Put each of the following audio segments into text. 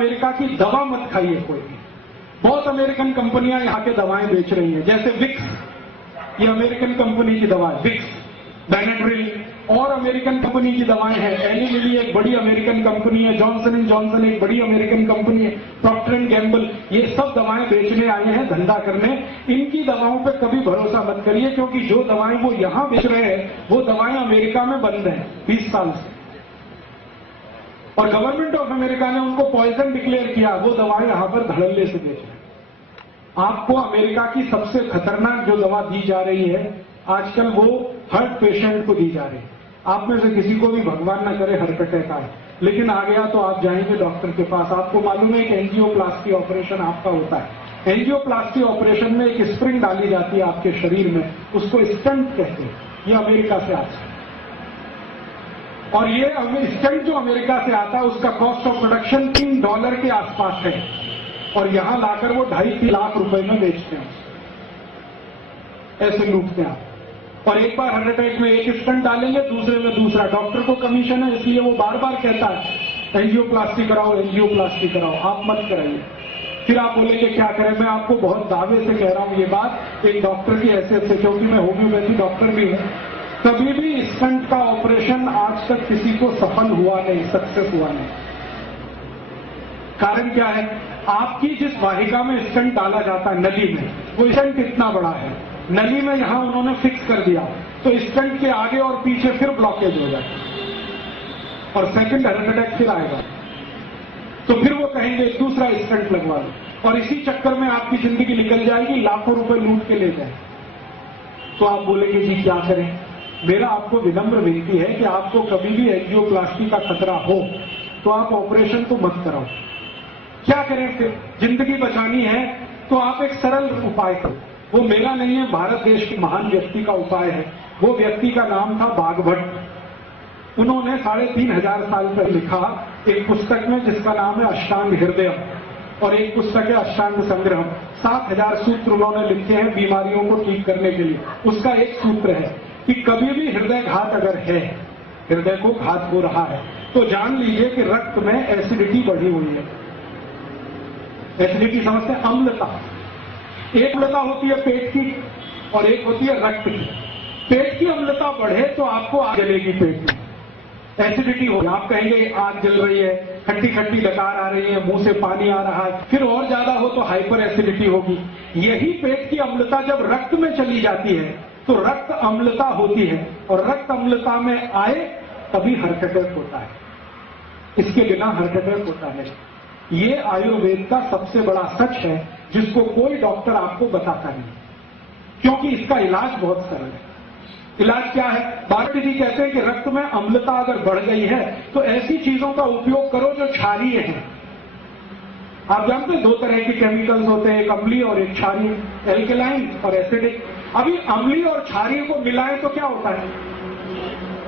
America की दवा मत खाइए कोई भी। बहुत अमेरिकन कंपनियां यहाँ के दवाएं बेच रही हैं, जैसे विक्स, ये अमेरिकन कंपनी की दवा है विक्स, बेनेड्रिल और अमेरिकन कंपनी की दवाएं हैं। एली लिली एक बड़ी अमेरिकन कंपनी है, जॉनसन एंड जॉनसन एक बड़ी अमेरिकन कंपनी है, प्रॉक्टर एंड गैम्बल, ये सब दवाएं बेचने आए हैं, धंधा करने। इनकी दवाओं पे कभी भरोसा मत करिए, क्योंकि जो दवाएं वो यहां बेच रहे हैं वो दवाएं अमेरिका में बंद हैं 20 साल से, और गवर्नमेंट ऑफ अमेरिका ने उनको पॉइजन डिक्लेयर किया, वो दवाएं यहां पर धड़ल्ले से बेच रहे हैं। आपको अमेरिका की सबसे खतरनाक जो दवा दी जा रही है आजकल, वो हार्ट पेशेंट को दी जा रही है। आप में से किसी को भी भगवान न करे हार्ट अटैक आए, लेकिन आ गया तो आप जाएंगे डॉक्टर के पास। आपको मालूम है कि एंजियोप्लास्टी ऑपरेशन आपका होता है। एंजियोप्लास्टी ऑपरेशन में एक स्प्रिंग डाली जाती है आपके शरीर में, उसको स्टंट कहते हैं। ये अमेरिका से आता है, और ये स्टंट जो अमेरिका से आता है उसका कॉस्ट ऑफ प्रोडक्शन $3 के आसपास है, और यहां लाकर वो 2.5-3 लाख रुपए में बेचते हैं, ऐसे लूटते हैं। और एक बार हार्ट अटैक में एक स्टंट डालेंगे, दूसरे में दूसरा। डॉक्टर को कमीशन है, इसलिए वो बार बार कहता है एंजियोप्लास्टी कराओ, एंजियोप्लास्टी कराओ। आप मत कराइए। फिर आप बोलेंगे क्या करें। मैं आपको बहुत दावे से कह रहा हूं ये बात, एक डॉक्टर की हैसियत से, क्योंकि मैं होम्योपैथी डॉक्टर भी हूं। कभी भी स्टंट का ऑपरेशन आज तक किसी को सफल हुआ नहीं, सक्सेस हुआ नहीं। कारण क्या है? आपकी जिस वाहिका में स्टंट डाला जाता है नली में, वो स्टंट इतना बड़ा है, नली में यहां उन्होंने फिक्स कर दिया, तो स्टंट के आगे और पीछे फिर ब्लॉकेज हो जाए और सेकंड हार्ट अटैक फिर आएगा। तो फिर वो कहेंगे दूसरा स्टंट लगवा लो, और इसी चक्कर में आपकी जिंदगी निकल जाएगी, लाखों रुपए लूट के ले जाए। तो आप बोलेंगे जी क्या करें? मेरा आपको विनम्र विनती है कि आपको कभी भी एंजियोप्लास्टी का खतरा हो तो आप ऑपरेशन तो मत कराओ। क्या करें फिर? जिंदगी बचानी है तो आप एक सरल उपाय करो। वो मेरा नहीं है, भारत देश के महान व्यक्ति का उपाय है। वो व्यक्ति का नाम था बागभट्ट। उन्होंने 3500 साल पहले लिखा एक पुस्तक में, जिसका नाम है अष्टांग हृदय, और एक पुस्तक है अष्टांग संग्रह। 7000 सूत्र उन्होंने लिखे हैं बीमारियों को ठीक करने के लिए। उसका एक सूत्र है कि कभी भी हृदय घात अगर है, हृदय को घात हो रहा है, तो जान लीजिए कि रक्त में एसिडिटी बढ़ी हुई है। एसिडिटी समझते हैं? अम्लता। एक अम्लता होती है पेट की और एक होती है रक्त की। पेट की अम्लता बढ़े तो आपको आग जलेगी पेट में, एसिडिटी हो, आप कहेंगे आग जल रही है, खट्टी खट्टी डकार आ रही है, मुंह से पानी आ रहा है। फिर और ज्यादा हो तो हाइपर एसिडिटी होगी। यही पेट की अम्लता जब रक्त में चली जाती है तो रक्त अम्लता होती है, और रक्त अम्लता में आए तभी हार्ट अटैक होता है। इसके बिना हार्ट अटैक होता है। ये आयुर्वेद का सबसे बड़ा सच है, जिसको कोई डॉक्टर आपको बताता नहीं, क्योंकि इसका इलाज बहुत सरल है। इलाज क्या है? भारती जी कहते हैं कि रक्त में अम्लता अगर बढ़ गई है तो ऐसी चीजों का उपयोग करो जो क्षारीय हैं। आप जानते हैं 2 तरह के केमिकल्स होते हैं, एक अम्लीय और एक क्षारीय, एल्केलाइन और एसिडिक। अभी अम्लीय और क्षारीय को मिलाएं तो क्या होता है?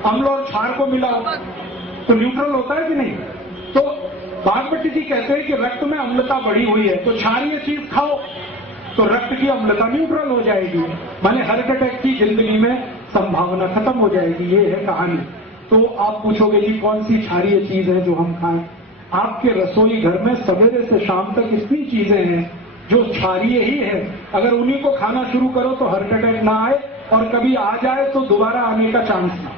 अम्ल और क्षार को मिलाओ तो न्यूट्रल होता है कि नहीं? तो बागभट्ट जी कहते हैं कि रक्त में अम्लता बढ़ी हुई है तो क्षारीय चीज खाओ तो रक्त की अम्लता न्यूट्रल हो जाएगी, माने हार्ट अटैक की जिंदगी में संभावना खत्म हो जाएगी। ये है कहानी। तो आप पूछोगे जी कौन सी क्षारीय चीज है जो हम खाएं? आपके रसोई घर में सवेरे से शाम तक इतनी चीजें हैं जो क्षारीय ही है। अगर उन्हीं को खाना शुरू करो तो हार्ट अटैक ना आए, और कभी आ जाए तो दोबारा आने का चांस ना।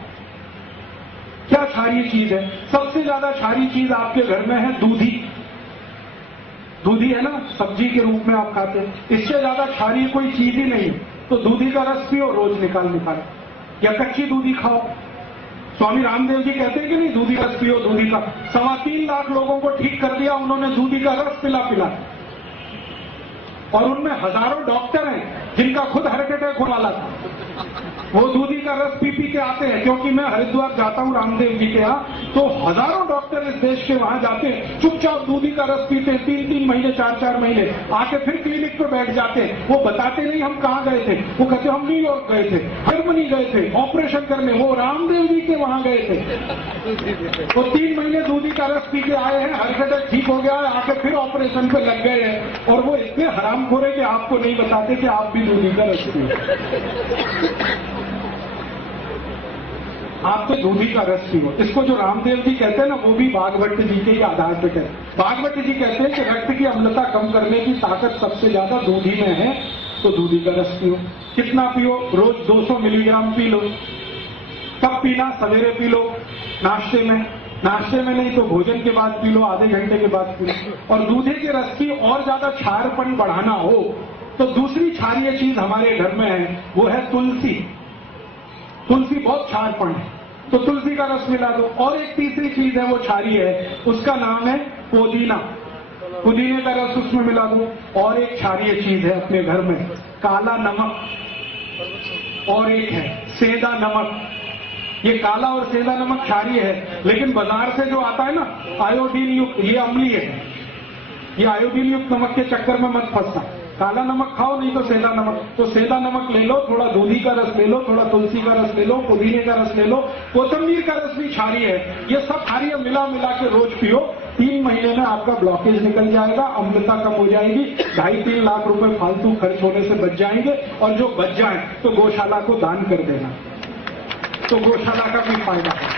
क्या क्षारीय चीज है? सबसे ज्यादा क्षारीय चीज आपके घर में है दूधी। दूधी है ना, सब्जी के रूप में आप खाते हैं। इससे ज्यादा क्षारीय कोई चीज ही नहीं। तो दूधी का रस पियो रोज निकाल निकाल, या कच्ची दूधी खाओ। स्वामी रामदेव जी कहते हैं कि नहीं, दूधी रस पियो। दूधी का 3.25 लाख लोगों को ठीक कर दिया उन्होंने दूधी का रस पिला पिला, और उनमें हजारों डॉक्टर हैं जिनका खुद हार्ट अटैक होने वाला था। वो दूधी का रस पी पी के आते हैं, क्योंकि मैं हरिद्वार जाता हूं रामदेव जी के यहाँ, तो हजारों डॉक्टर इस देश के वहां जाते हैं, चुपचाप दूधी का रस पीते हैं 3-3 महीने 4-4 महीने, आके फिर क्लिनिक पर बैठ जाते हैं। वो बताते नहीं हम कहाँ गए थे, वो कहते हम न्यूयॉर्क गए थे, जर्मनी गए थे ऑपरेशन करने, वो रामदेव जी के वहां गए थे। वो 3 महीने दूधी का रस पी के आए हैं, हार्ट अटैक ठीक हो गया है, आके फिर ऑपरेशन पे लग गए हैं। और वो इतने हरामखोर है कि आपको नहीं बताते कि आप भी दूधी का रस पिए। आप तो दूधी का रस पियो। इसको जो रामदेव जी कहते हैं ना, वो भी भागवत जी के आधार पे कहते हैं। भागवत जी कहते हैं कि रक्त की अम्लता कम करने की ताकत सबसे ज्यादा दूधी में है, तो दूधी का रस पियो। कितना पियो? रोज 200 मिलीग्राम पी लो। कब पीना? सवेरे पी लो, नाश्ते में। नाश्ते में नहीं तो भोजन के बाद पी लो, आधे घंटे के बाद पी लो। और दूधे के रस की और ज्यादा क्षारपन बढ़ाना हो तो दूसरी क्षारीय चीज हमारे घर में है, वो है तुलसी। तुलसी बहुत क्षारपन है, तो तुलसी का रस मिला दो। और एक तीसरी चीज है, वो क्षारीय है, उसका नाम है पुदीना। पुदीने का रस उसमें मिला दो। और एक क्षारीय चीज है अपने घर में, काला नमक। और एक है सेंधा नमक। ये काला और सेंधा नमक क्षारीय है, लेकिन बाजार से जो आता है ना आयोडीन युक्त, ये अम्लीय है। ये आयोडीन युक्त नमक के चक्कर में मत फंसना। काला नमक खाओ, नहीं तो सेंधा नमक। तो सेंधा नमक ले लो, थोड़ा दूधी का रस ले लो, थोड़ा तुलसी का रस ले लो, पुदीने का रस ले लो, कोतंबीर का रस भी क्षारीय है। ये सब क्षारीय मिला मिला के रोज पियो। 3 महीने में आपका ब्लॉकेज निकल जाएगा, अम्लता कम हो जाएगी, 2.5-3 लाख रुपए फालतू खर्च होने से बच जाएंगे। और जो बच जाए तो गौशाला को दान कर देना, तो गौशाला का भी फायदा है।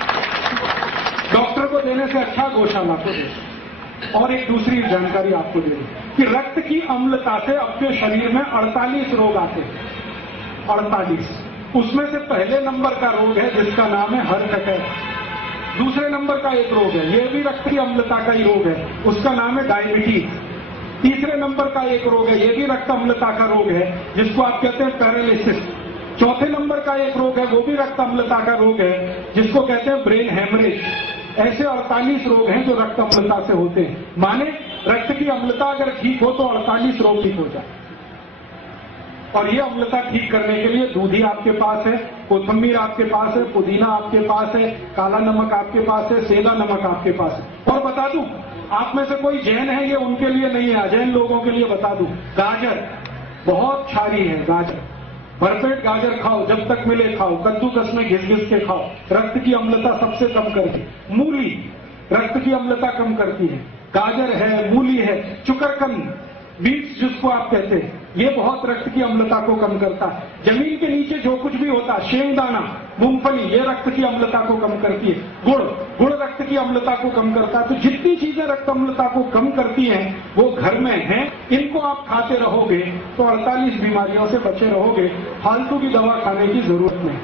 डॉक्टर को देने से अच्छा गौशाला को देना। और एक दूसरी जानकारी आपको दे दूं कि रक्त की अम्लता से आपके शरीर में 48 रोग आते हैं। 48। उसमें से पहले नंबर का रोग है जिसका नाम है हार्ट अटैक। दूसरे नंबर का एक रोग है, यह भी रक्त की अम्लता का ही रोग है, उसका नाम है डायबिटीज। तीसरे नंबर का एक रोग है, यह भी रक्त अम्लता का रोग है, जिसको आप कहते हैं पैरालिसिस। चौथे नंबर का एक रोग है, वो भी रक्त अम्लता का रोग है, जिसको कहते हैं ब्रेन हेमरेज। ऐसे 48 रोग हैं जो रक्त अम्लता से होते हैं। माने रक्त की अम्लता अगर ठीक हो तो 48 रोग ठीक हो जाए। और ये अम्लता ठीक करने के लिए दूधी आपके पास है, कोथिंबीर आपके पास है, पुदीना आपके पास है, काला नमक आपके पास है, सेंधा नमक आपके पास है। और बता दूं, आप में से कोई जैन है, ये उनके लिए नहीं है, अजैन लोगों के लिए बता दूं, गाजर बहुत क्षारीय है। गाजर, भरपेट गाजर खाओ, जब तक मिले खाओ, कद्दूकस में घिस घिस के खाओ, रक्त की अम्लता सबसे कम करती। मूली रक्त की अम्लता कम करती है। गाजर है, मूली है, चुकरकंद, बीट्स जिसको आप कहते हैं, ये बहुत रक्त की अम्लता को कम करता है। जमीन के नीचे जो कुछ भी होता है, शेंगदाना, मूंगफली, ये रक्त की अम्लता को कम करती है। गुड़ रक्त की अम्लता को कम करता है। तो जितनी चीजें रक्त अम्लता को कम करती हैं वो घर में हैं। इनको आप खाते रहोगे तो 48 बीमारियों से बचे रहोगे, फालतू की दवा खाने की जरूरत नहीं।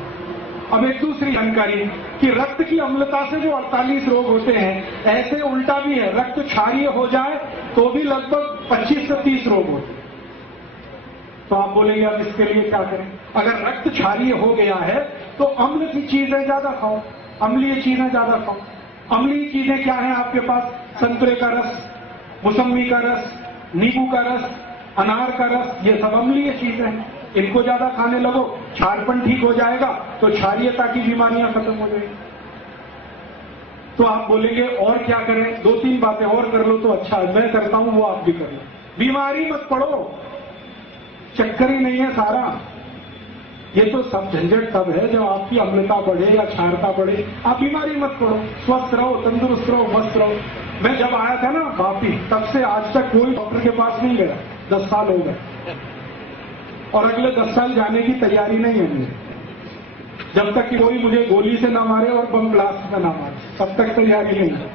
अब एक दूसरी जानकारी कि रक्त की अम्लता से जो 48 रोग होते हैं, ऐसे उल्टा भी है, रक्त क्षारीय हो जाए तो भी लगभग 25 से 30 रोग होते हैं। तो आप बोलेंगे अब इसके लिए क्या करें? अगर रक्त क्षारीय हो गया है तो अम्ल की चीजें ज्यादा खाओ, अम्लीय चीजें ज्यादा खाओ। अम्लीय चीजें क्या है आपके पास? संतरे का रस, मौसम्बी का रस, नींबू का रस, अनार का रस, ये सब अम्लीय चीजें हैं। इनको ज्यादा खाने लगो, क्षारपन ठीक हो जाएगा तो क्षारीयता की बीमारियां खत्म हो जाएगी। तो आप बोलेंगे और क्या करें? 2-3 बातें और कर लो तो अच्छा है, मैं करता हूं वो आप भी कर लो। बीमारी मत पड़ो, चक्कर ही नहीं है सारा। ये तो सब झंझट तब है जब आपकी अम्लता बढ़े या क्षारता बढ़े। आप बीमारी मत पड़ो, स्वस्थ रहो, तंदुरुस्त रहो, मस्त रहो। मैं जब आया था ना वापी, तब से आज तक कोई डॉक्टर के पास नहीं गया, 10 साल हो गए, और अगले 10 साल जाने की तैयारी नहीं है मुझे, जब तक कि कोई मुझे गोली से ना मारे और बम ब्लास्ट से ना मारे, तब तक तैयारी नहीं है।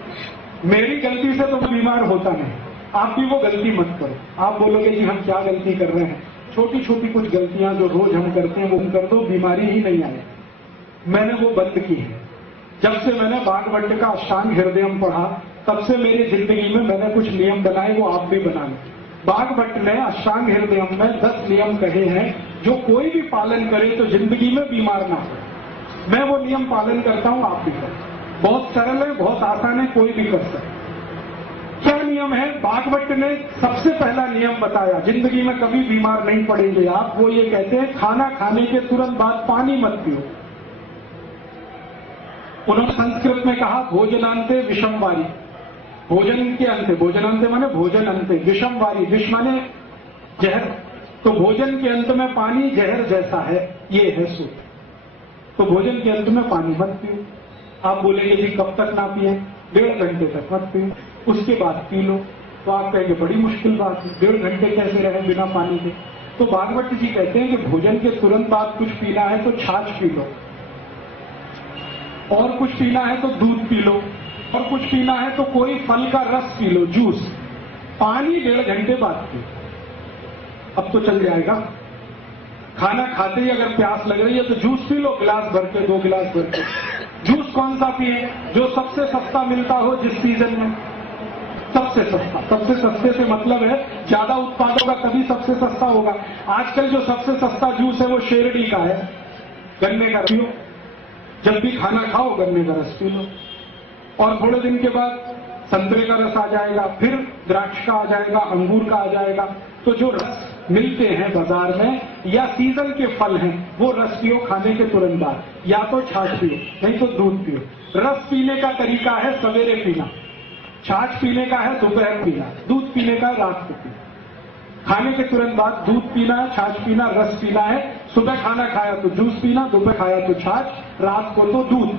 मेरी गलती से तो मैं बीमार होता नहीं। आप भी वो गलती मत करो। आप बोलोगे कि हम क्या गलती कर रहे हैं? छोटी छोटी कुछ गलतियां जो रोज हम करते हैं वो हम कर दो, बीमारी ही नहीं आए। मैंने वो बंद की है। जब से मैंने भागवत का अष्टांग हृदयम पढ़ा, तब से मेरी जिंदगी में मैंने कुछ नियम बनाए, वो आप भी बना लें। भागवत ने अष्टांग हृदयम में 10 नियम कहे हैं, जो कोई भी पालन करे तो जिंदगी में बीमार ना हो। मैं वो नियम पालन करता हूं, आप भी करें। बहुत सरल है, बहुत आसान है, कोई भी कर सकता। क्या नियम है? भागवत ने सबसे पहला नियम बताया, जिंदगी में कभी बीमार नहीं पड़ेंगे आप। वो ये कहते हैं, खाना खाने के तुरंत बाद पानी मत पियो। उन्होंने संस्कृत में कहा, भोजनांते विषमवारी। भोजन के अंत, भोजनांते माने भोजन अंते, विषमवारी, विष माने जहर। तो भोजन के अंत में पानी जहर जैसा है, ये है सूत्र। तो भोजन के अंत में पानी मत पियो। आप बोलेंगे जी कब तक ना पिए? 1.5 घंटे तक मत पियो, उसके बाद पी लो। तो आप कहेंगे बड़ी मुश्किल बात है, 1.5 घंटे कैसे रहे बिना पानी के? तो भागवत जी कहते हैं कि भोजन के तुरंत बाद कुछ पीना है तो छाछ पी लो। और कुछ पीना है तो दूध पी लो, और कुछ पीना है तो कोई फल का रस पी लो, जूस। पानी 1.5 घंटे बाद पियो। अब तो चल जाएगा। खाना खाते ही अगर प्यास लग रही है तो जूस पी लो, गिलास भर के, 2 गिलास भर के। जूस कौन सा पिए? जो सबसे सस्ता मिलता हो जिस सीजन में, सबसे सस्ता। सबसे सस्ते से मतलब है ज्यादा उत्पादों का तभी सबसे सस्ता होगा। आजकल जो सबसे सस्ता जूस है वो शेरडी का है, गन्ने का पियो। जब भी खाना खाओ गन्ने का रस पी लो, और थोड़े दिन के बाद संतरे का रस आ जाएगा, फिर द्राक्ष का आ जाएगा, अंगूर का आ जाएगा। तो जो रस मिलते हैं बाजार में या सीजन के फल हैं वो रस पियो खाने के तुरंत बाद, या तो छाछ पियो नहीं तो दूध पियो। रस पीने का तरीका है सवेरे पीना, छाछ पीने का है दोपहर पीना, दूध पीने का रात को पीना। खाने के तुरंत बाद दूध पीना है, छाछ पीना, रस पीना है। सुबह खाना खाया तो जूस पीना, दोपहर खाया तो छाछ, रात को तो दूध।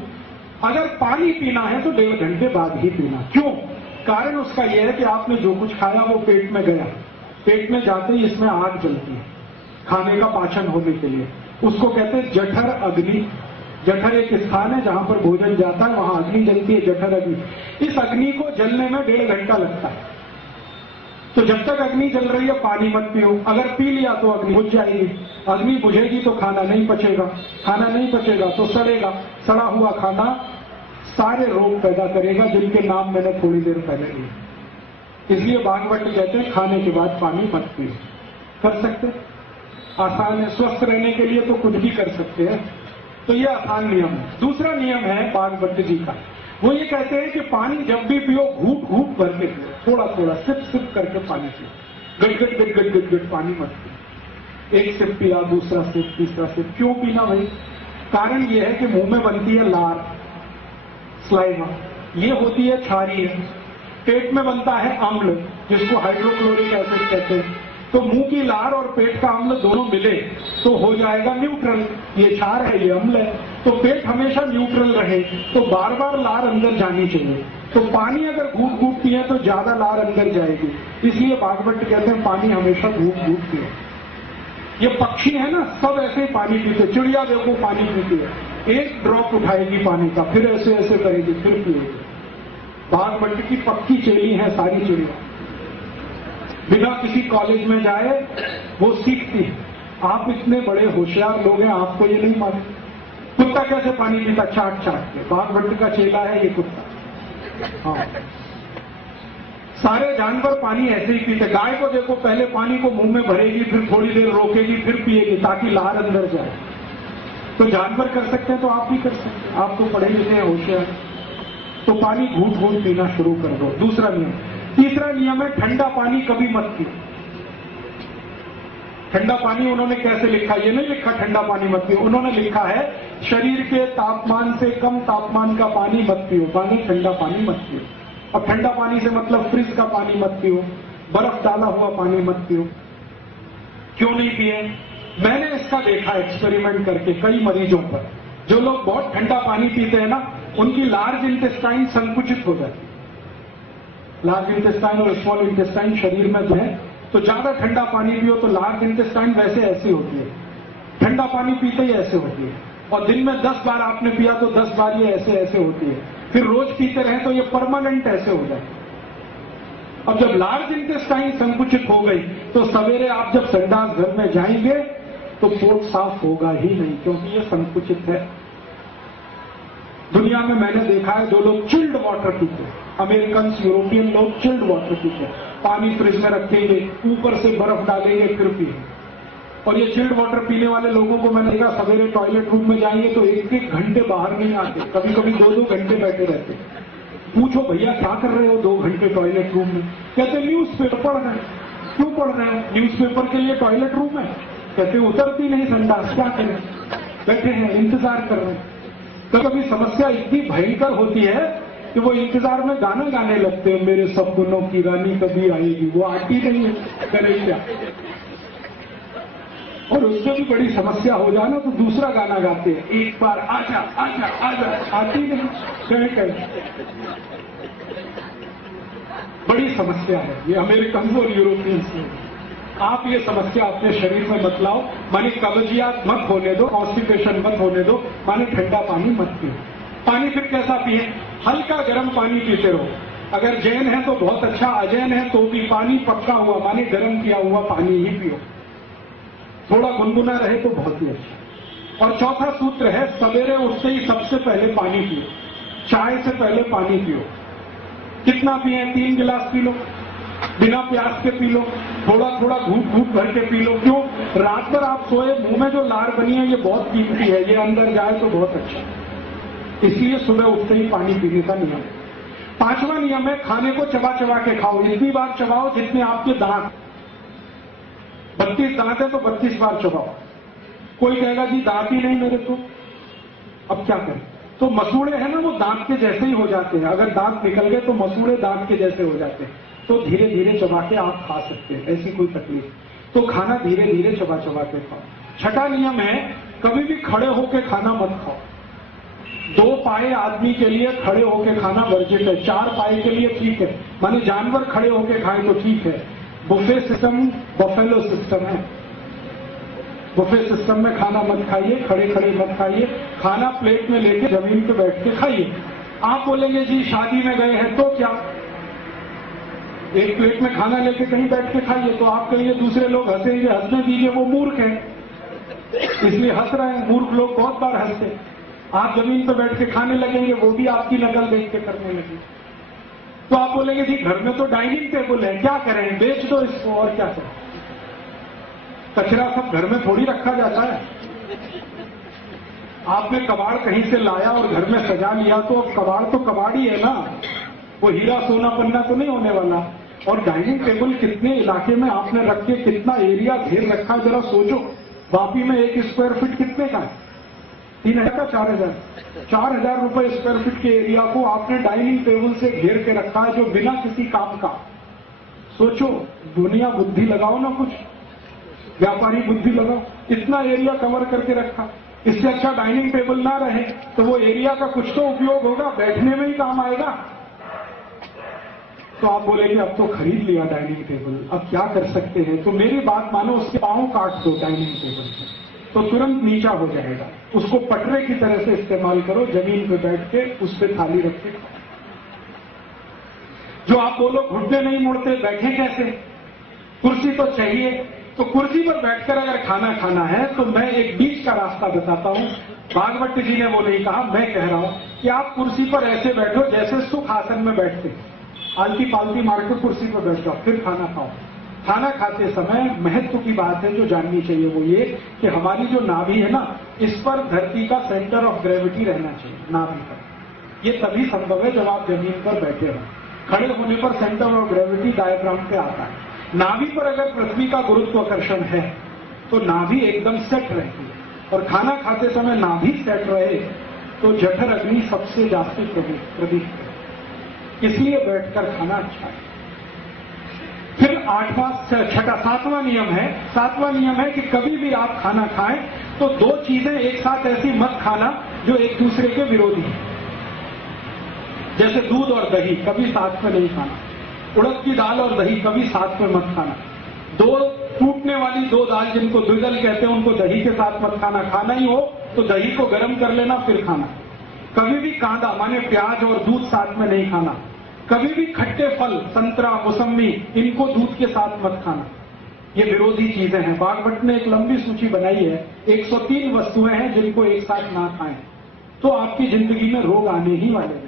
अगर पानी पीना है तो 1.5 घंटे बाद ही पीना। क्यों? कारण उसका यह है कि आपने जो कुछ खाया वो पेट में गया, पेट में जाते ही इसमें आग जलती है खाने का पाचन होने के लिए। उसको कहते हैं जठर अग्नि। जठर एक स्थान है जहां पर भोजन जाता है, वहां अग्नि जलती है, जठर अग्नि। इस अग्नि को जलने में 1.5 घंटा लगता है। तो जब तक अग्नि जल रही है पानी मत पियो। अगर पी लिया तो अग्नि बुझ जाएगी, अग्नि बुझेगी तो खाना नहीं पचेगा, खाना नहीं पचेगा तो सड़ेगा। सड़ा हुआ खाना सारे रोग पैदा करेगा जिनके नाम मैंने थोड़ी देर पहले लिए। इसलिए भागवत कहते हैं खाने के बाद पानी मत पियो। कर सकते, आसान है। स्वस्थ रहने के लिए तो कुछ भी कर सकते हैं। तो ये आसान नियम है। दूसरा नियम है भागवत जी का, वो ये कहते हैं कि पानी जब भी पियो घूट घूट भर के पियो, थोड़ा थोड़ा सिप सिप करके पानी पियो। गट गट गट गट गट गट पानी मत पियो। एक सिप पिया, दूसरा सिप, तीसरा सिप। क्यों पीना भाई? कारण ये है कि मुंह में बनती है लार, स्लाइवा, ये होती है क्षारीय। पेट में बनता है अम्ल जिसको हाइड्रोक्लोरिक एसिड कहते हैं। तो मुंह की लार और पेट का अम्ल दोनों मिले तो हो जाएगा न्यूट्रल। ये क्षार है, ये अम्ल है। तो पेट हमेशा न्यूट्रल रहे तो बार बार लार अंदर जानी चाहिए। तो पानी अगर घूट घूट पिए तो ज्यादा लार अंदर जाएगी। इसलिए भागवत कहते हैं पानी हमेशा घूट घूट पिए। ये पक्षी है ना, सब ऐसे ही पानी पीते। चिड़िया देखो पानी पीती है, एक ड्रॉप उठाएगी पानी का, फिर ऐसे ऐसे करेगी, फिर पिएगी। भागवत की पक्की चेली है सारी चिड़िया, बिना किसी कॉलेज में जाए वो सीखती है। आप इतने बड़े होशियार लोग हैं, आपको ये नहीं मालूम? कुत्ता कैसे पानी पीता? चाट चाट के। भागवत का चेला है ये कुत्ता। हाँ, सारे जानवर पानी ऐसे ही पीते। गाय को देखो, पहले पानी को मुंह में भरेगी, फिर थोड़ी देर रोकेगी, फिर पिएगी ताकि लार अंदर जाए। तो जानवर कर सकते हैं तो आप भी कर सकते हैं। आप तो पढ़े लिखे हैं, होशियार। तो पानी घूट घूट पीना शुरू कर दो। दूसरा नियम। तीसरा नियम है ठंडा पानी कभी मत पियो। ठंडा पानी उन्होंने कैसे लिखा? ये नहीं लिखा ठंडा पानी मत पियो, उन्होंने लिखा है शरीर के तापमान से कम तापमान का पानी मत पियो, पानी ठंडा पानी मत पियो। अब ठंडा पानी से मतलब फ्रिज का पानी मत पियो, बर्फ डाला हुआ पानी मत पियो। क्यों नहीं पिए? मैंने इसका देखा एक्सपेरिमेंट करके कई मरीजों पर। जो लोग बहुत ठंडा पानी पीते हैं ना, उनकी लार्ज इंटेस्टाइन संकुचित हो जाती है। लार्ज इंटेस्टाइन और स्मॉल इंटेस्टाइन शरीर में जो है, तो ज्यादा ठंडा पानी पियो तो लार्ज इंटेस्टाइन वैसे ऐसी होती है, ठंडा पानी पीते ही ऐसे होती है। और दिन में 10 बार आपने पिया तो 10 बार ये ऐसे ऐसे होती है। फिर रोज पीते रहे तो ये परमानेंट ऐसे हो जाए। अब जब लार्ज इंटेस्टाइन संकुचित हो गई तो सवेरे आप जब संडास घर में जाएंगे तो पोट साफ होगा ही नहीं, क्योंकि ये संकुचित है। दुनिया में मैंने देखा है जो लोग चिल्ड वाटर पीते हैं, अमेरिकन यूरोपियन लोग चिल्ड वाटर पीते हैं, पानी फ्रिज में रखेंगे, ऊपर से बर्फ डालेंगे, फिर पिएंगे। और ये चिल्ड वाटर पीने वाले लोगों को मैंने देखा सवेरे टॉयलेट रूम में जाएंगे तो 1-1 घंटे बाहर नहीं आते, कभी कभी 2-2 घंटे बैठे रहते। पूछो भैया क्या कर रहे हो 2 घंटे टॉयलेट रूम में? कहते न्यूज़पेपर पढ़ रहे हैं। क्यों पढ़ रहे हो? न्यूज़पेपर के लिए टॉयलेट रूम है? कहते उतरती नहीं संडास, क्या करें? बैठे हैं, इंतजार कर रहे हैं। तो कभी समस्या इतनी भयंकर होती है कि वो इंतजार में गाना गाने लगते हैं, मेरे सपनों की रानी कभी आएगी, वो आती नहीं है, करे क्या? और उससे भी बड़ी समस्या हो जाए ना तो दूसरा गाना गाते हैं, एक बार आजा आजा आजा, आती नहीं, कहे बड़ी समस्या है ये अमेरिकन और यूरोपियंस में। आप ये समस्या अपने शरीर में मत लाओ, माने कब्जियत मत होने दो, कॉन्स्टिपेशन मत होने दो, माने ठंडा पानी मत पियो। पानी फिर कैसा पिए? हल्का गर्म पानी पीते रहो। अगर जैन है तो बहुत अच्छा, अजैन है तो भी पानी पक्का हुआ माने गर्म किया हुआ पानी ही पियो। थोड़ा गुनगुना रहे तो बहुत ही अच्छा। और चौथा सूत्र है, सवेरे उठते ही सबसे पहले पानी पियो। चाय से पहले पानी पियो। कितना पिए? 3 गिलास पी लो, बिना प्यास के पी लो, थोड़ा थोड़ा घूट घूट भर के पी लो। क्यों? रात भर आप सोए, मुंह में जो लार बनी है ये बहुत कीमती है, ये अंदर जाए तो बहुत अच्छा, इसलिए सुबह उठते ही पानी पीने का नियम। 5वां नियम है, खाने को चबा चबा के खाओ। इतनी बार चबाओ जितने आपके दांत, 32 दांत है तो 32 बार चबाओ। कोई कहेगा जी दांत ही नहीं मेरे तो, अब क्या करें? तो मसूड़े हैं ना, वो दांत के जैसे ही हो जाते हैं। अगर दांत निकल गए तो मसूड़े दांत के जैसे हो जाते हैं, तो धीरे धीरे चबा के आप खा सकते हैं, ऐसी कोई तकलीफ। तो खाना धीरे धीरे चबा चबा के खाओ। 6ठा नियम है, कभी भी खड़े होकर खाना मत खाओ। 2 पाए आदमी के लिए खड़े होकर खाना वर्जित है, 4 पाए के लिए ठीक है, माने जानवर खड़े होकर खाए तो ठीक है। बुफे सिस्टम बफेलो सिस्टम है। बुफे सिस्टम में खाना मत खाइए, खड़े खड़े मत खाइए। खाना प्लेट में लेके जमीन पे बैठ के खाइए। आप बोलेंगे जी शादी में गए हैं तो क्या, एक प्लेट में खाना लेके कहीं बैठ के खाइए, तो आप कहिए दूसरे लोग हंसेंगे, हंसने दीजिए, वो मूर्ख है इसलिए हंस रहे हैं। मूर्ख लोग बहुत बार हंसते हैं। आप जमीन पर बैठ के खाने लगेंगे, वो भी आपकी नकल देख के करने लगेंगे। तो आप बोलेंगे जी घर में तो डाइनिंग टेबल है, क्या करें, बेच दो इसको, और क्या करें? कचरा सब घर में थोड़ी रखा जाता है। आपने कबाड़ कहीं से लाया और घर में सजा लिया, तो अब कबाड़ तो कबाड़ ही है ना, वो हीरा सोना पन्ना तो नहीं होने वाला। और डाइनिंग टेबल कितने इलाके में आपने रख के कितना एरिया घेर रखा, जरा सोचो। वापी में 1 स्क्वायर फीट कितने का है? 3000 का 4000, 4000 रुपए स्क्वायर फीट के एरिया को आपने डाइनिंग टेबल से घेर के रखा है, जो बिना किसी काम का। सोचो, दुनिया बुद्धि लगाओ ना, कुछ व्यापारी बुद्धि लगाओ। इतना एरिया कवर करके रखा, इससे अच्छा डाइनिंग टेबल ना रहे तो वो एरिया का कुछ तो उपयोग होगा, बैठने में ही काम आएगा। तो आप बोलेंगे अब तो खरीद लिया डाइनिंग टेबल, अब क्या कर सकते हैं? तो मेरी बात मानो, उसके पांव काट दो डाइनिंग टेबल से, तो तुरंत नीचा हो जाएगा। उसको पटरे की तरह से इस्तेमाल करो, जमीन पे बैठ के उस पर थाली रख के खाओ। जो आप बोलो घुटने नहीं मुड़ते, बैठे कैसे? कुर्सी तो चाहिए। तो कुर्सी पर बैठकर अगर खाना खाना है तो मैं एक बीच का रास्ता बताता हूं। भागवत जी ने वो नहीं कहा, मैं कह रहा हूं कि आप कुर्सी पर ऐसे बैठो जैसे सुख आसन में बैठते, आलती पालती मार के कुर्सी पर बैठ जाओ, फिर खाना खाओ। खाना खाते समय महत्व की बात है जो जाननी चाहिए, वो ये कि हमारी जो नाभि है ना, इस पर धरती का सेंटर ऑफ ग्रेविटी रहना चाहिए, नाभि पर। ये तभी संभव है जब आप जमीन पर बैठे हो। खड़े होने पर सेंटर ऑफ ग्रेविटी डायग्राम पे आता है। नाभि पर अगर पृथ्वी का गुरुत्वाकर्षण है तो नाभि एकदम सेट रहती है, और खाना खाते समय नाभि सेट रहे तो जठर अग्नि सबसे जास्ती प्रदीप है, इसलिए बैठकर खाना अच्छा है। फिर 7वां नियम है। 7वां नियम है कि कभी भी आप खाना खाएं तो 2 चीजें एक साथ ऐसी मत खाना जो एक दूसरे के विरोधी है। जैसे दूध और दही कभी साथ में नहीं खाना, उड़द की दाल और दही कभी साथ में मत खाना। 2 टूटने वाली 2 दाल जिनको द्विदल कहते हैं, उनको दही के साथ मत खाना। खाना ही हो तो दही को गर्म कर लेना फिर खाना। कभी भी कांदा माने प्याज और दूध साथ में नहीं खाना। कभी भी खट्टे फल, संतरा, मौसम्मी, इनको दूध के साथ मत खाना। ये विरोधी चीजें हैं। भागवत ने एक लंबी सूची बनाई है, 103 वस्तुएं हैं जिनको एक साथ ना खाएं तो आपकी जिंदगी में रोग आने ही वाले नहीं।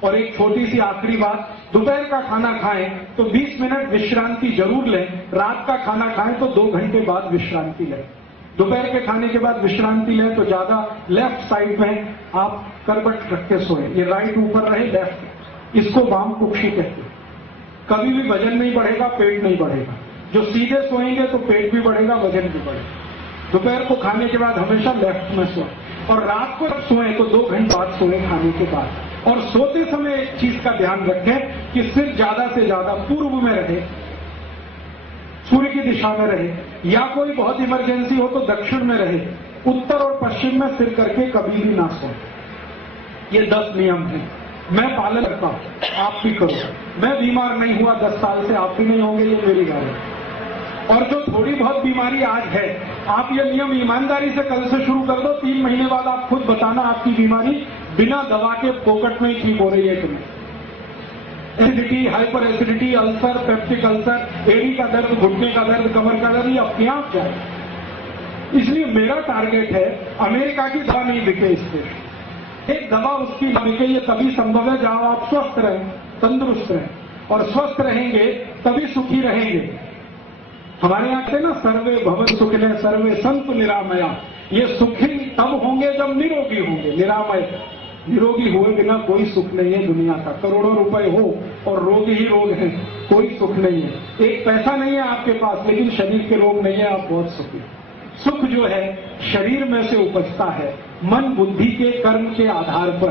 और एक छोटी सी आखिरी बात, दोपहर का खाना खाएं तो 20 मिनट विश्रांति जरूर लें। रात का खाना खाएं तो 2 घंटे बाद विश्रांति लें। दोपहर के खाने के बाद विश्रांति लें तो ज्यादा लेफ्ट साइड में आप करवट रख के सोएं, ये राइट ऊपर रहे, लेफ्ट। इसको वाम कुक्षी कहते हैं। कभी भी वजन नहीं बढ़ेगा, पेट नहीं बढ़ेगा। जो सीधे सोएंगे तो पेट भी बढ़ेगा, वजन भी बढ़ेगा। दोपहर को खाने के बाद हमेशा लेफ्ट में सोएं, और रात को जब सोएं तो 2 घंटे बाद सोएं खाने के बाद। और सोते समय एक चीज का ध्यान रखें कि सिर ज्यादा से ज्यादा पूर्व में रहे, सूर्य की दिशा में रहे, या कोई बहुत इमरजेंसी हो तो दक्षिण में रहे। उत्तर और पश्चिम में सिर करके कभी भी ना सोएं। ये 10 नियम हैं, मैं पालन करता हूं, आप भी करो। मैं बीमार नहीं हुआ 10 साल से, आप भी नहीं होंगे, ये मेरी बात है। और जो थोड़ी बहुत बीमारी आज है, आप ये नियम ईमानदारी से कल से शुरू कर दो, 3 महीने बाद आप खुद बताना आपकी बीमारी बिना दवा के फोकट में ही ठीक हो रही है कि नहीं। Acidity, hyper acidity, ulcer, peptic ulcer, एड़ी का दर्द, घुटने का दर्द, कमर का दर्द, ये अपने आप जाए। इसलिए मेरा टारगेट है अमेरिका की दवा नहीं बिके इससे, एक दवा उसकी बिके, ये तभी संभव है जहां आप स्वस्थ रहें, तंदुरुस्त रहें, और स्वस्थ रहेंगे तभी सुखी रहेंगे। हमारे यहाँ कहते ना, सर्वे भवन सुखिनः सर्वे संतु निरामया। ये सुखी तब होंगे जब निरोगी होंगे। निरोगी हुए बिना कोई सुख नहीं है दुनिया का। करोड़ों रुपए हो और रोग ही रोग हैं, कोई सुख नहीं है। एक पैसा नहीं है आपके पास, लेकिन शरीर के रोग नहीं है, आप बहुत सुखी। सुख जो है शरीर में से उपजता है, मन बुद्धि के कर्म के आधार पर।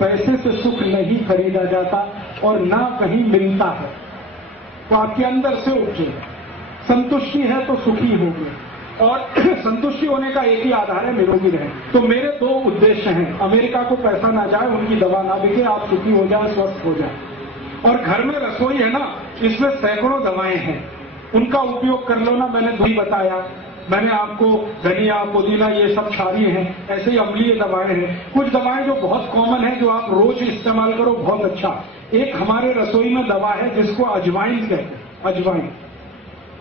पैसे से सुख नहीं खरीदा जाता और ना कहीं मिलता है, तो आपके अंदर से उपजे। संतुष्टि है तो सुखी होंगे, और संतुष्टि होने का एक ही आधार है, निरोगी रहे। तो मेरे 2 उद्देश्य हैं, अमेरिका को पैसा ना जाए, उनकी दवा ना बिके, आप सुखी हो जाए, स्वस्थ हो जाए। और घर में रसोई है ना, इसमें सैकड़ों दवाएं हैं, उनका उपयोग कर लो ना। मैंने 2 बताया, मैंने आपको धनिया, पुदीना, ये सब क्षारीय हैं, ऐसे ही अम्लीय दवाएं हैं। कुछ दवाएं जो बहुत कॉमन है, जो आप रोज इस्तेमाल करो, बहुत अच्छा। एक हमारे रसोई में दवा है जिसको अजवाइन कहते हैं, अजवाइन,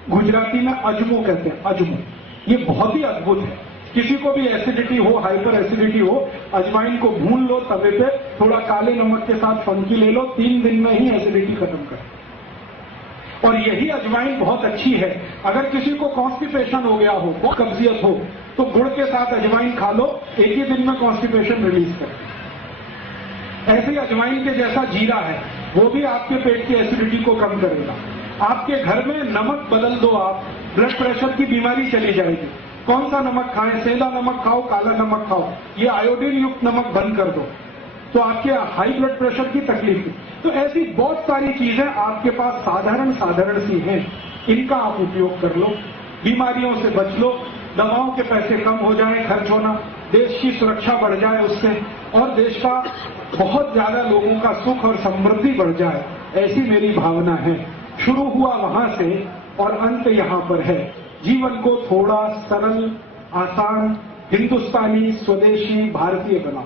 गुजराती में अजमो कहते हैं, अजमो। ये बहुत ही अद्भुत है। किसी को भी एसिडिटी हो, हाइपर एसिडिटी हो, अजवाइन को भून लो तवे पे, थोड़ा काले नमक के साथ फंकी ले लो, 3 दिन में ही एसिडिटी खत्म कर। और यही अजवाइन बहुत अच्छी है। अगर किसी को कॉन्स्टिपेशन हो गया हो, कब्जियत हो, तो गुड़ के साथ अजवाइन खा लो, एक ही दिन में कॉन्स्टिपेशन रिलीज कर। ऐसे ही अजवाइन के जैसा जीरा है, वो भी आपके पेट की एसिडिटी को कम करेगा। आपके घर में नमक बदल दो आप, ब्लड प्रेशर की बीमारी चली जाएगी। कौन सा नमक खाएं, सेंधा नमक खाओ, काला नमक खाओ, ये आयोडीन युक्त नमक बंद कर दो, तो आपके हाई ब्लड प्रेशर की तकलीफ। तो ऐसी बहुत सारी चीजें आपके पास साधारण सी हैं, इनका आप उपयोग कर लो, बीमारियों से बच लो, दवाओं के पैसे कम हो जाए खर्च होना, देश की सुरक्षा बढ़ जाए उससे, और देश का बहुत ज्यादा लोगों का सुख और समृद्धि बढ़ जाए, ऐसी मेरी भावना है। शुरू हुआ वहां से और अंत यहां पर है। जीवन को थोड़ा सरल, आसान, हिंदुस्तानी, स्वदेशी, भारतीय बना।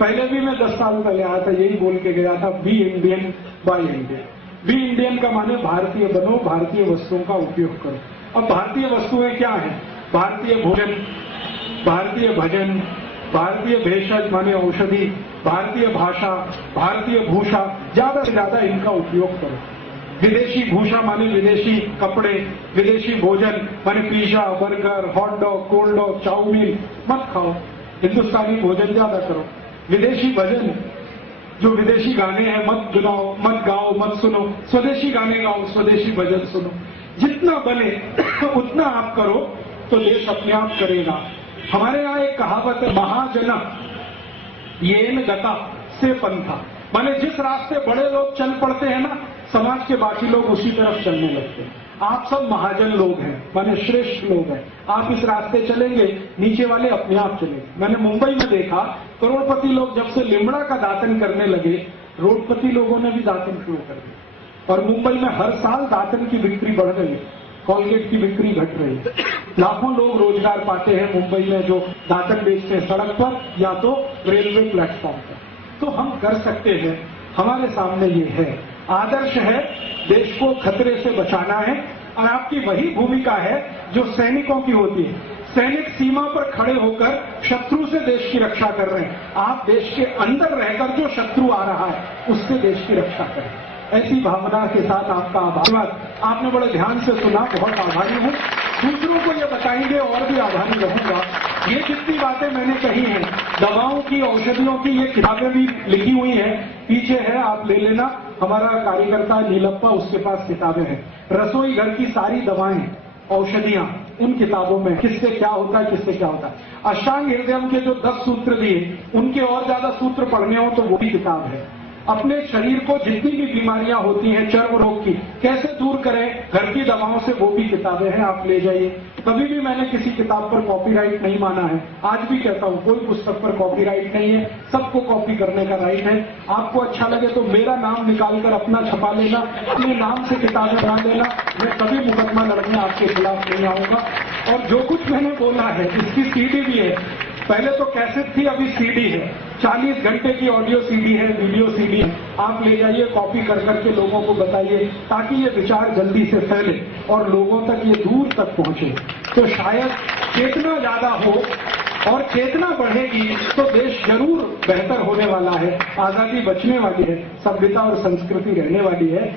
पहले भी मैं 10 साल पहले आया था, यही बोल के गया था, be Indian buy Indian. Be Indian का माने भारतीय बनो, भारतीय वस्तुओं का उपयोग करो। अब भारतीय वस्तुएं क्या हैं? भारतीय भोजन, भारतीय भजन, भारतीय भेषज माने औषधि, भारतीय भाषा, भारतीय भूषा, ज्यादा से ज्यादा इनका उपयोग करो। विदेशी भूषा माने विदेशी कपड़े, विदेशी भोजन माने pizza, burger, hot dog, cold dog, chowmein मत खाओ, हिंदुस्तानी भोजन ज्यादा करो। विदेशी भजन, जो विदेशी गाने हैं मत गाओ, मत सुनो, स्वदेशी गाने गाओ, स्वदेशी भजन सुनो। जितना बने उतना आप करो तो देश अपने आप करेगा। हमारे यहाँ एक कहावत है, महाजना येन गता से पंथा, माने जिस रास्ते बड़े लोग चल पड़ते हैं ना, समाज के बाकी लोग उसी तरफ चलने लगते हैं। आप सब महाजन लोग हैं, माने श्रेष्ठ लोग हैं, आप इस रास्ते चलेंगे, नीचे वाले अपने आप चलेंगे। मैंने मुंबई में देखा, करोड़पति लोग जब से लिमड़ा का दातन करने लगे, रोडपति लोगों ने भी दातन शुरू कर दिया, और मुंबई में हर साल दातन की बिक्री बढ़ रही है, कॉलगेट की बिक्री घट रही है। लाखों लोग रोजगार पाते हैं मुंबई में, जो दातन बेचते हैं सड़क पर या तो रेलवे प्लेटफॉर्म पर। तो हम कर सकते हैं, हमारे सामने ये है, आदर्श है, देश को खतरे से बचाना है, और आपकी वही भूमिका है जो सैनिकों की होती है। सैनिक सीमा पर खड़े होकर शत्रु से देश की रक्षा कर रहे हैं, आप देश के अंदर रहकर जो शत्रु आ रहा है उससे देश की रक्षा करें। ऐसी भावना के साथ आपका आभार। आपने बड़े ध्यान से सुना, बहुत आभारी हूं। दूसरों को ये बताएंगे और भी आभारी रहूंगा। ये जितनी बातें मैंने कही हैं, दवाओं की, औषधियों की, ये किताबें भी लिखी हुई हैं, पीछे है, आप ले लेना। हमारा कार्यकर्ता नीलप्पा, उसके पास किताबें हैं। रसोई घर की सारी दवाएं, औषधियां उन किताबों में, किससे क्या होता है, किससे क्या होता है। अष्टांग हृदयम के जो 10 सूत्र दिए, उनके और ज्यादा सूत्र पढ़ने हो तो वो भी किताब है। अपने शरीर को जितनी भी बीमारियां होती हैं चर्म रोग की कैसे दूर करें, घर की दवाओं से, वो भी किताबें हैं, आप ले जाइए। कभी भी मैंने किसी किताब पर कॉपीराइट नहीं माना है, आज भी कहता हूं कोई पुस्तक पर कॉपीराइट नहीं है, सबको कॉपी करने का राइट है। आपको अच्छा लगे तो मेरा नाम निकालकर अपना छपा लेना, अपने नाम से किताबें बना लेना, मैं कभी मुकदमा लड़ने आपके खिलाफ नहीं आऊंगा। और जो कुछ मैंने बोला है इसकी सीडी भी है, पहले तो कैसेट थी, अभी सीडी है, 40 घंटे की ऑडियो सीडी है, वीडियो सीडी है। आप ले जाइए, कॉपी कर करके लोगों को बताइए, ताकि ये विचार जल्दी से फैले और लोगों तक ये दूर तक पहुंचे। तो शायद चेतना ज्यादा हो और चेतना बढ़ेगी तो देश जरूर बेहतर होने वाला है, आजादी बचने वाली है, सभ्यता और संस्कृति रहने वाली है।